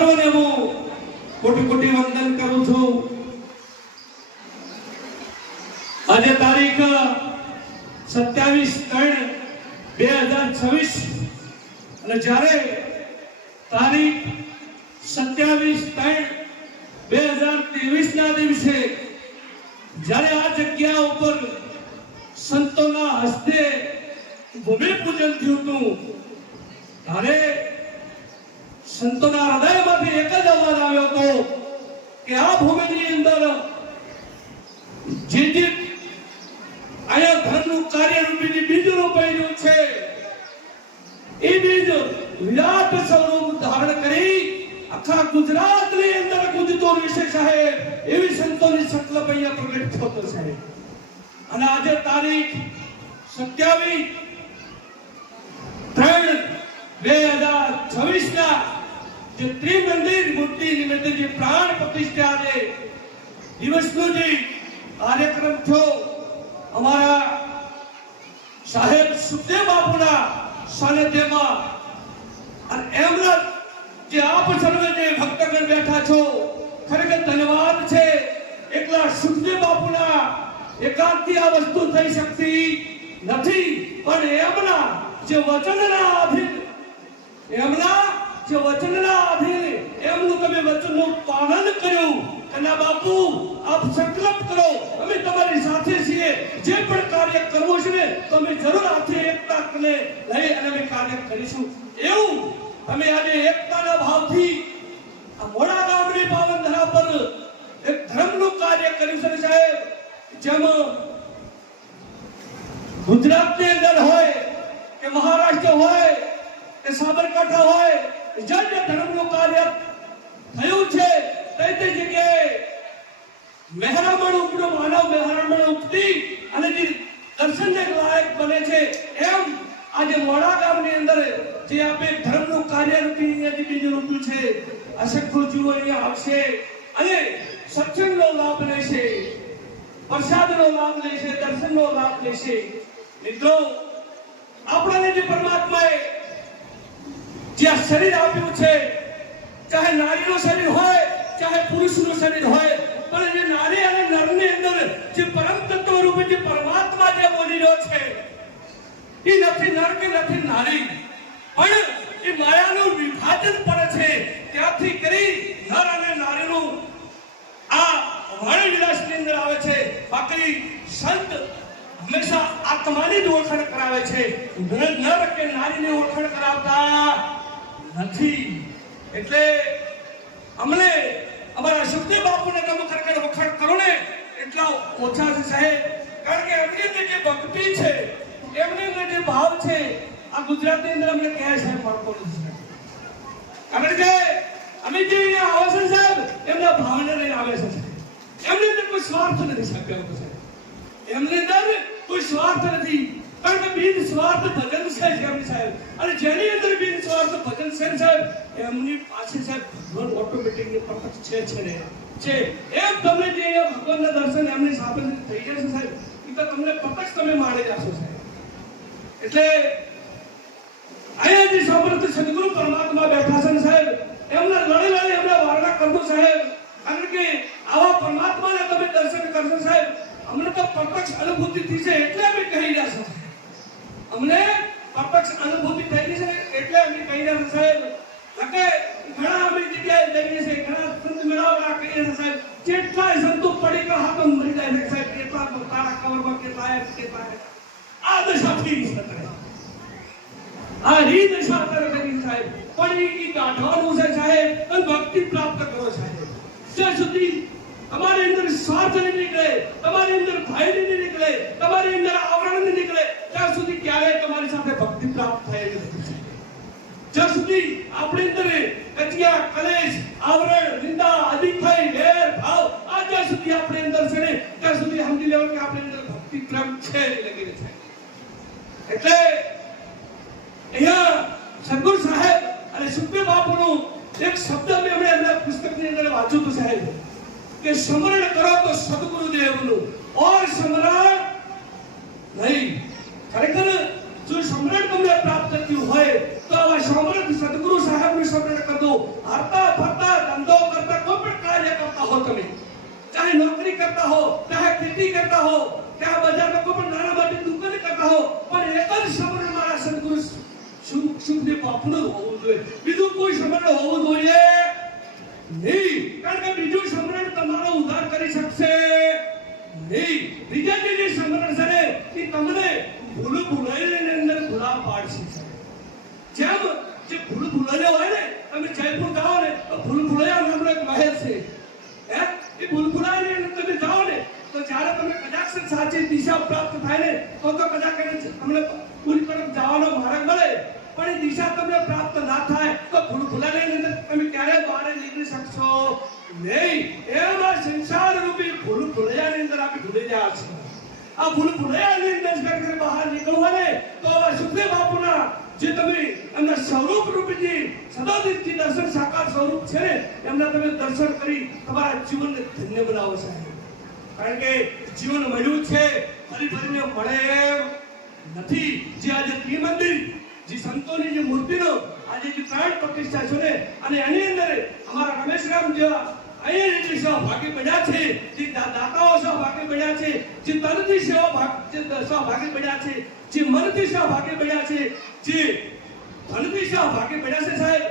સર્વને હું કોટી કોટી વંદન કરું છું। આજે તારીખ 27/3/2026 અને જ્યારે તારીખ 27/3/2023 ના દિવસે જ્યારે આ જગ્યા ઉપર સંતોના હસ્તે ભૂમિ પૂજન થયું હતું ત્યારે સંતોના હૃદયમાંથી એક જ અવાજ આવ્યો હતો કે આ ભૂમિની અંદર જે આયા ધર્મનું કાર્યરૂપી બીજ રોપાયેલું છે એ બીજ વિરાટ સ્વરૂપ ધારણ કરી આખા ગુજરાતની અંદર ગુંજતો રહેશે સાહેબ, એવી સંતોની સંકલ્પ અહીંયા પ્રગટ થતો સાહેબ। અને આજે તારીખ 27/3/2026 ના જે ત્રિમંદિર મૂર્તિ નિમિત્તે જે પ્રાણ પ્રતિષ્ઠા છે દિવસનો જે કાર્યક્રમ થયો અમારા સાહેબ સુખદેવ બાપુના સાનિધ્યમાં, અને એમના જે આપ સર્વે જે ભક્તગણ બેઠા છો ખરેખર ધન્યવાદ છે। એકલા સુખદેવ બાપુના એકાંતથી આ વસ્તુ થઈ શકતી નથી, પણ એમના જે વચનના આધીન એમનું તમે વચનનું પાલન કર્યું અને બાપુ આપ સંકલ્પ કરો અમે તમારી સાથે છીએ, જે પણ કાર્ય કરવું છે ને તો અમે જરૂર હાથે એકતા લઈ અને અમે કાર્ય કરીશું। એવું અમે આજે એકતાના ભાવથી આ મોડા ગામની પાવન ધરા પર એક ધર્મનું કાર્ય કર્યું છે સાહેબ। જેમાં ગુજરાતની અંદર હોય કે મહારાષ્ટ્ર હોય કે સાબરકાંઠા હોય, જે ધર્મનું કાર્ય થયું છે તે જગ્યાએ મહેરામણ ઉપડો માનવ મહેરામણ ઉપડી અને જે દર્શનને લાયક બને છે, એમ આજે મોડા ગામની અંદર જે આપે ધર્મનું કાર્ય રૂપી બીજું રૂપ્યું છે, અસંખ્ય જીવો અહીંયા આવશે અને સત્સંગનો લાભ લેશે, પ્રસાદનો લાભ લેશે, દર્શનનો લાભ લેશે। મિત્રો આપણને જે પરમાત્માએ જે શરીર આપ્યું છે, ચાહે નારીનું શરીર હોય ચાહે પુરુષનું શરીર હોય, પણ જે નારી અને નરની અંદર જે પરમ તત્વ રૂપે જે પરમાત્મા જે બોલી રહ્યો છે એ નથી નર કે નથી નારી, પણ એ માયાનું વિભાજન પડે છે। ત્યાંથી કરી નર અને નારીનું આ વાણી વિલાસની અંદર આવે છે। બાકી સંત હંમેશા આત્માની જ ઓળખાણ કરાવે છે, નર કે નારીની ઓળખાણ કરાવતા નથી। એટલે અમને અમારા સુખદેવ બાપુને તમે ખરેખર વખાણ કરો ને એટલા ઓછા છે સાહેબ, કારણ કે એમની અંદર જે ભક્તિ છે, એમની અંદર જે ભાવ છે, આ ગુજરાતની અંદર અમને ક્યાંય સાહેબ મળતો નથી। કારણ કે અમે જે અહીંયા આવે છે સાહેબ એમના ભાવને લઈને આવે છે સાહેબ, એમની અંદર કોઈ સ્વાર્થ નથી સાહેબ, એમની અંદર કોઈ સ્વાર્થ નથી, કારણ કે બિન સ્વાર્થ ભજન છે એમની સાહેબ, અને જેની અંદર બિન સ્વાર્થ ભજન છે સાહેબ એમની પાસે સાહેબ ભગવાન ઓટોમેટિક પ્રત્યક્ષ છે। એમ તમને જે ભગવાનના દર્શન એમની સાથે થઈ જશે સાહેબ, એ તો તમને પ્રત્યક્ષ તમે માણી જશો સાહેબ। એટલે અહીંયા જે સમર્થ સદગુરુ પરમાત્મા બેઠા છે સાહેબ, એમના લડી એમના વારણા કરજો સાહેબ, કારણ કે આવા પરમાત્માને તમે દર્શન કરશો સાહેબ, અમને તો પ્રત્યક્ષ અનુભૂતિ થઈ છે એટલે અમે કહી રહ્યા છે, અમને પ્રત્યક્ષ અનુભૂતિ થઈ છે એટલે અમે કહી રહ્યા છે સાહેબ। કે ઘણા અમે જગ્યાએ જઈએ છીએ, ઘણા સંત મેળાવડા કહીએ છીએ સાહેબ, કેટલાય સંતો પડી કે હાથ મરી જાય છે સાહેબ, કેટલા તારા કવરમાં કેટલા આ દશા થઈ છે, આ રીત દશા કરી સાહેબ, પણ એ કાઢવાનું છે સાહેબ, અને ભક્તિ પ્રાપ્ત કરો સાહેબ। જ્યાં સુધી તમારી અંદર સ્વાર્થ નહીં નીકળે, તમારી અંદર ભય નહીં નીકળે, તમારી અંદર આવરણ નહીં નીકળે, ત્યાં સુધી ક્યારેય તમારી સાથે ભક્તિ પ્રાપ્ત થાય નથી। જ્યાં સુધી આપણી અંદર કચિયા કલેશ આવરણ નિંદા અધિકાઈ વેર ભાવ આ જ્યાં સુધી આપણી અંદર છે ને ત્યાં સુધી સમજી લેવાનું કે આપણી અંદર ભક્તિ પ્રેમ છે જ લગી છે। એટલે અહીંયા સદગુરુ સાહેબ અને સુખદેવ બાપુનું એક શબ્દ મેં એમના પુસ્તકની અંદર વાંચ્યું હતું સાહેબ, કે સ્મરણ કરો તો સદગુરુદેવનું ઓર સ્મરણ નહીં। ખરેખર જો સ્મરણ તમને પ્રાપ્ત થયું હોય તો આવા સામર્થ્ય સદગુરુ સાહેબનું સ્મરણ કરજો. હરતા ફરતા ધંધો કરતા કોઈ પણ કાર્ય કરતા હો તમે, ચાહે નોકરી કરતા હો, ચાહે ખેતી કરતા હો, ચાહે બજારમાં કોઈ પણ નાના મોટી દુકાન કરતા હો, પણ એક જ સ્મરણ મારા સદગુરુ સુખદેવ બાપુનું હોવું જોઈએ. બીજું કોઈ સ્મરણ હોવું જોઈએ નહીં, કારણ કે બીજું સ્મરણ તમારો ઉદ્ધાર કરી શકશે નહીં. બીજા જે સ્મરણ છે એ તમને ભૂલ ભૂલાઈની અંદર ભૂલા પાડશે. જેમ જે ભૂલ ભૂલાયો હોય ને, તમે જયપુર જાઓ ને તો ભૂલ ભૂલાયા નામનો એક મહેલ છે. એ ભૂલ ભૂલાઈની અંદર તમે જાઓ ને તો જ્યારે તમને કદાચ સાચી દિશા પ્રાપ્ત થાય ને તો કદાચ તમને પૂરી તરફ જવાનો માર્ગ મળે, પણ એ દિશા તમને પ્રાપ્ત ના થાય તો ભૂલ ભૂલાઈની અંદર તમે ક્યારેય બહાર નીકળી શકશો નહીં. એમાં સંસાર રૂપી ભૂલ ભૂલાયાની અંદર આપણે ભૂલી ગયા છે. આ ભૂલ ભૂલાયાની અંદર બહાર નીકળવા ને તો સુખદેવ બાપુના જે તમે એમના સ્વરૂપ રૂપી સદાદિત્ય દર્શન સાકાર સ્વરૂપ છે ને, એમના તમે દર્શન કરી તમારા જીવનને ધન્ય બનાવો સાહેબ. કારણ કે જીવન મળ્યું છે, ફરી ફરીને મળે નથી. જે આજે ત્રિમંદિર જે સંતોની જે મૂર્તિનો આજે જે પ્રાણ પ્રતિષ્ઠા છે ને, અને એની અંદર અમારા રમેશરામ જેવા અહીંયા જે સહભાગી બન્યા છે, જે દાતાઓ સહભાગી બન્યા છે, જે તનથી સહભાગી બન્યા છે, જે મનથી સહભાગી બન્યા છે, જે ધનથી સહભાગી બન્યા છે સાહેબ,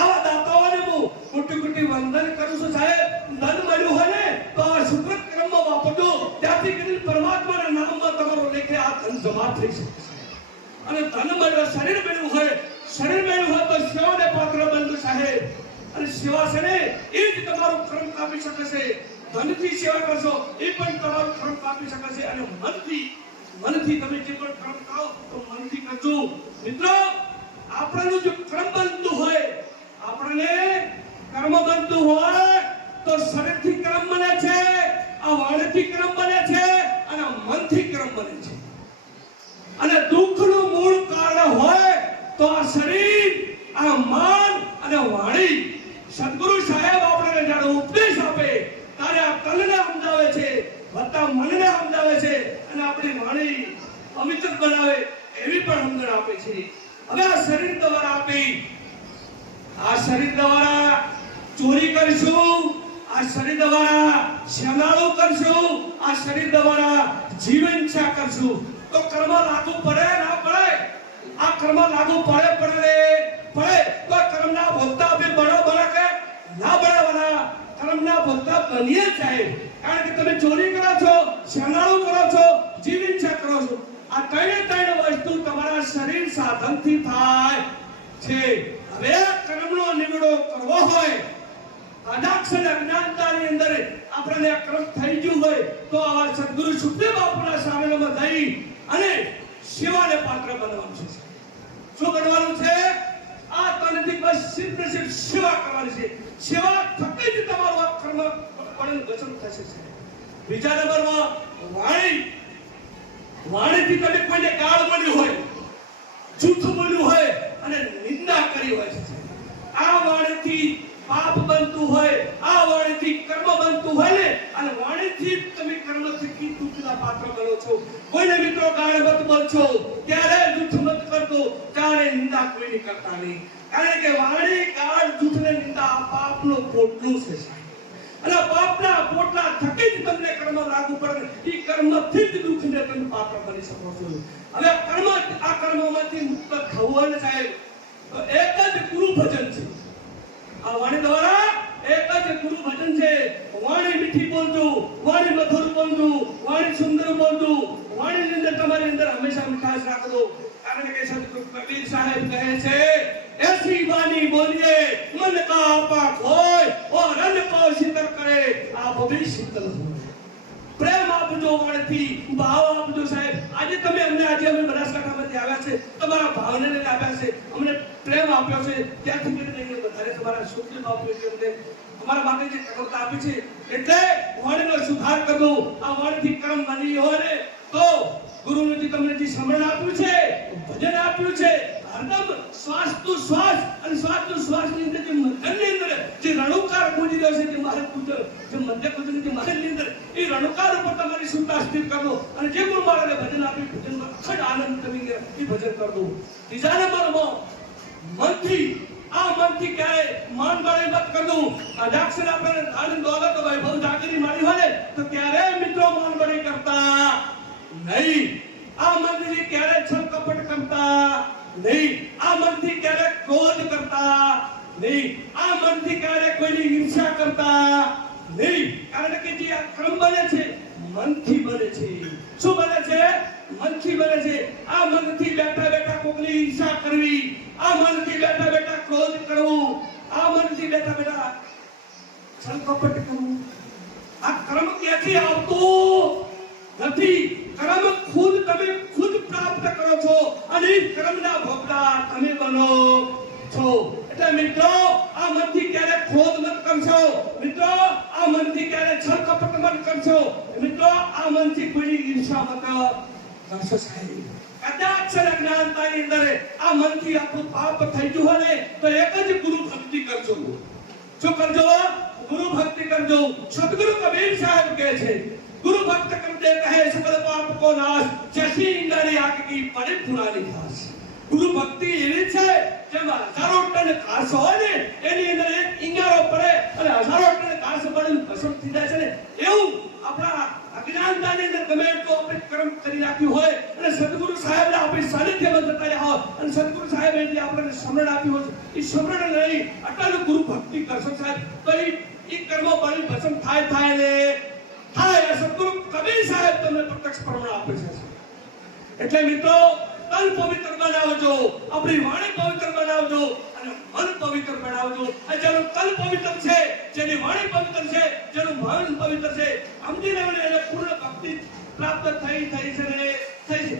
આવા દાતાઓને હું કોટી કોટી વંદન કરું છું સાહેબ. ધન મળ્યું હોય ને તો આ શુક્ર કર્મમાં વાપરજો, ત્યાંથી કરીને પરમાત્માના નામમાં તમારો લેખે આ ધન જમા થઈ શકે. અને ધન મળ્યો, શરીર મળ્યું હોય, શરીર મળ્યું હોય તો સેવાને પાત્ર બનજો સાહેબ. અને સેવા છે ને એ જ તમારું કર્મ કાપી શકે છે. ધનથી સેવા કરશો એ પણ તમારું કર્મ કાપી શકે છે. અને મનથી તમે જે પણ કર્મ કરો તો મનથી કરજો. મિત્રો, આપણનું જો કર્મ બનતું હોય, આપણને કર્મ બનતું હોય તો શરીરથી કર્મ બને છે, આ વાણીથી કર્મ બને છે, અને મનથી કર્મ બને છે. અને દુઃખનું મૂળ કારણ હોય તો આ શરીર, આ મન અને વાણી. સદગુરુ સાહેબ આપણને જ્યારે ઉપદેશ આપે ત્યારે આ તનને સમજાવે છે, વત્તા મનને સમજાવે છે, અને આપણી વાણી પવિત્ર બનાવે એવી પણ સમજણ આપે છે. હવે આ શરીર દ્વારા આપી, આ શરીર દ્વારા ચોરી કરીશું, આ શરીર દ્વારા શેનાળું કરશું, આ શરીર દ્વારા જીવન ઈચ્છા કરશું તો કર્મ લાગુ પડે ના પડે? આ કર્મ લાગુ પડે તો કર્મના ભોગતા ભી બનો કે ના બનવાના? કર્મના ભોગતા બનીએ જાય. કારણ કે તમે ચોરી કરો છો, શેનાળું કરો છો, જીવ ઈચ્છા કરો છો. આ ત્રણે વસ્તુ તમારા શરીર સાધનથી થાય છે. હવે કર્મનો નિવડો કરવો હોય, અદાક્ષ અને અજ્ઞાનતાની અંદર આપણને આ કર્મ થઈ ગયું હોય તો આવા સદગુરુ સુખદેવ બાપુના સામેલમાં જઈ અને સેવાને પાત્ર બનવાનું છે. શું બનવાનું છે? આ તનથી બસ સિદ્ધ સેવા કરવાની છે. સેવા થકી જ તમારું આ કર્મ પણ વચન થશે. બીજા નંબરમાં વાણીથી તમે કોઈને ગાળ બોલ્યું હોય, જૂઠું બોલ્યું હોય અને નિંદા કરી હોય છે, આ વાણીથી પાપ બનતું હોય, આ વાણીથી કર્મ બનતું હોય ને, અને વાણીથી તમે કર્મથી દુઃખના પાત્ર બનો છો. કોઈને મિત્રો ગાળ મત બોલશો, ત્યારે જૂઠ મત કરતો, ત્યારે નિંદા કોઈની કરતા નહીં. કારણ કે વાણી, ગાળ, જૂઠ ને નિંદા પાપનો પોટલું છે. અને પાપના પોટલા થકી જ તમને કર્મ લાગુ પડે. એ કર્મથી જ દુઃખને તમે પાત્ર બની શકો છો. હવે આ કર્મોમાંથી મુક્ત થવું હોય ને સાહેબ, તો એક જ ગુરુ ભજન છે. આ વાણી દ્વારા એક જ ગુરુ ભજન છે. વાણી મીઠી બોલજો, વાણી મધુર બોલજો, વાણી સુંદર બોલજો, વાણીની અંદર તમારી અંદર હંમેશા મીઠાશ રાખજો. કારણ કે સદગુરુ કબીર સાહેબ કહે છે, ऐसी वाणी बोलिए मन का आपा खोए और रन को शीतल करे आप भी शीतल हो. પ્રેમ આપજો, વાણીથી ભાવ આપજો સાહેબ. આજે તમે અમને અમે બનાસકાંઠામાંથી આવ્યા છે, તમારા ભાવને લઈને આવ્યા છે, અમને પ્રેમ આપ્યો છે, ત્યાંથી કરીને વધારે તમારા સુખદેવ બાપુએ અમને અમારા માટે જે કરુણતા આપી છે, એટલે વાણીનો સુધાર કરજો. આ વાણીથી કર્મ બની હોય ને તો ગુરુને જે તમને જે સમરણ આપ્યું છે, ભજન આપ્યું છે, હરદમ શ્વાસ તો શ્વાસ અને શ્વાસ તો શ્વાસની અંદર જે મધ્યની અંદર જે રણુકાર બોલી રહ્યો છે, જે મારે પૂજ્ય જે મધ્ય પૂજન જે મધ્યની અંદર એ રણુકાર ઉપર તમારી સુરતા સ્થિર કરો. અને જે ગુરુ મહારાજે ભજન આપ્યું, ભજનમાં અખંડ આનંદ તમે એ ભજન કરજો. ત્રીજા નંબરમાં મનથી આ મનથી ક્યારે માન બાળી મત કરવું અજાક્ષર આપણે ધાન દોલત વૈભવ જાગીરી મારી હોય તો ક્યારે મિત્રો માન બાળી કરતા નહીં આ મનથી ક્યારે છલ કપટ કરતા નહીં આ મનથી ક્યારે ક્રોધ કરતા નહીં આ મનથી ક્યારે કોઈની ઈર્ષ્યા કરતા નહીં કારણ કે જે આ કર્મ બને છે મનથી બને છે શું બને છે મનથી બને છે આ મનથી બેઠા બેઠા કોકની ઈર્ષ્યા કરવી આ મનથી બેઠા બેઠા ક્રોધ કરવું આ મનથી બેઠા બેઠા છલ કપટ કરવું આ કર્મ ક્યાંથી આવતું નથી કર્મ ખુદ તમે ખુદ પ્રાપ્ત કરો છો અને કર્મના ભોગતા તમે બનો છો એટલે મિત્રો આ મનથી ક્યારે ક્રોધ મત કરશો મિત્રો આ મનથી ક્યારે છલ કપટ મત કરશો મિત્રો આ મનથી કોઈની ઈર્ષ્યા મત કરશો સાહેબ કદાચ જ્ઞાનતાની અંદર આ મનથી આપણું પાપ થઈ ગયું હોય ને તો એક જ ગુરુ ભક્તિ કરજો શું કરજો ગુરુ ભક્તિ કરજો સદગુરુ કબીર સાહેબ કહે છે गुरु भक्त करते कहे सकल पाप को नाश जैसी इंगारी आग की पड़े पुरानी घास गुरु भक्ति એવી છે જેમાં હજારો ટન ઘાસ હોય ને એની અંદર એક ઈંગારો પડે અને હજારો ટન ઘાસ પડે ભસ્મ થઈ જાય છે ને એવું આપણા અજ્ઞાનતાની અંદર ગમે તો આપણે કર્મ કરી રાખ્યું હોય અને સદગુરુ સાહેબને આપણે સાનિધ્યમાં જતા રહ્યા હોય અને સદગુરુ સાહેબ એટલે આપણને સમરણ આપ્યું હોય એ સમરણ નહીં અટલ ગુરુ ભક્તિ કરશો સાહેબ તો એ કર્મો બળી ભસ્મ થાય ને થાય સદગુરુ કબીર સાહેબ તમને પ્રત્યક્ષ પ્રમાણ આપે છે એટલે મિત્રો તન પવિત્ર બનાવજો આપણી વાણી પવિત્ર બનાવજો અને મન પવિત્ર બનાવજો જેનું તન પવિત્ર છે જેની વાણી પવિત્ર છે જેનું મન પવિત્ર છે સમજીને એને પૂર્ણ ભક્તિ પ્રાપ્ત થઈ છે ને થઈ છે